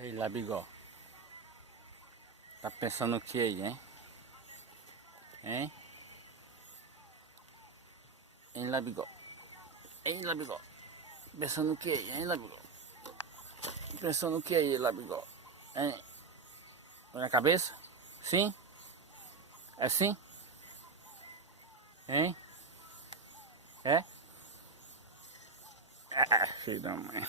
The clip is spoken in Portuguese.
Ei, Labigó. Tá pensando o que aí, hein? Hein? Hein, Labigó? Hein, Labigó? Pensando o que aí, hein, Labigó? Pensando o que aí, Labigó? Hein? Põe na cabeça? Sim? É sim? Hein? É? Ah, filho da mãe.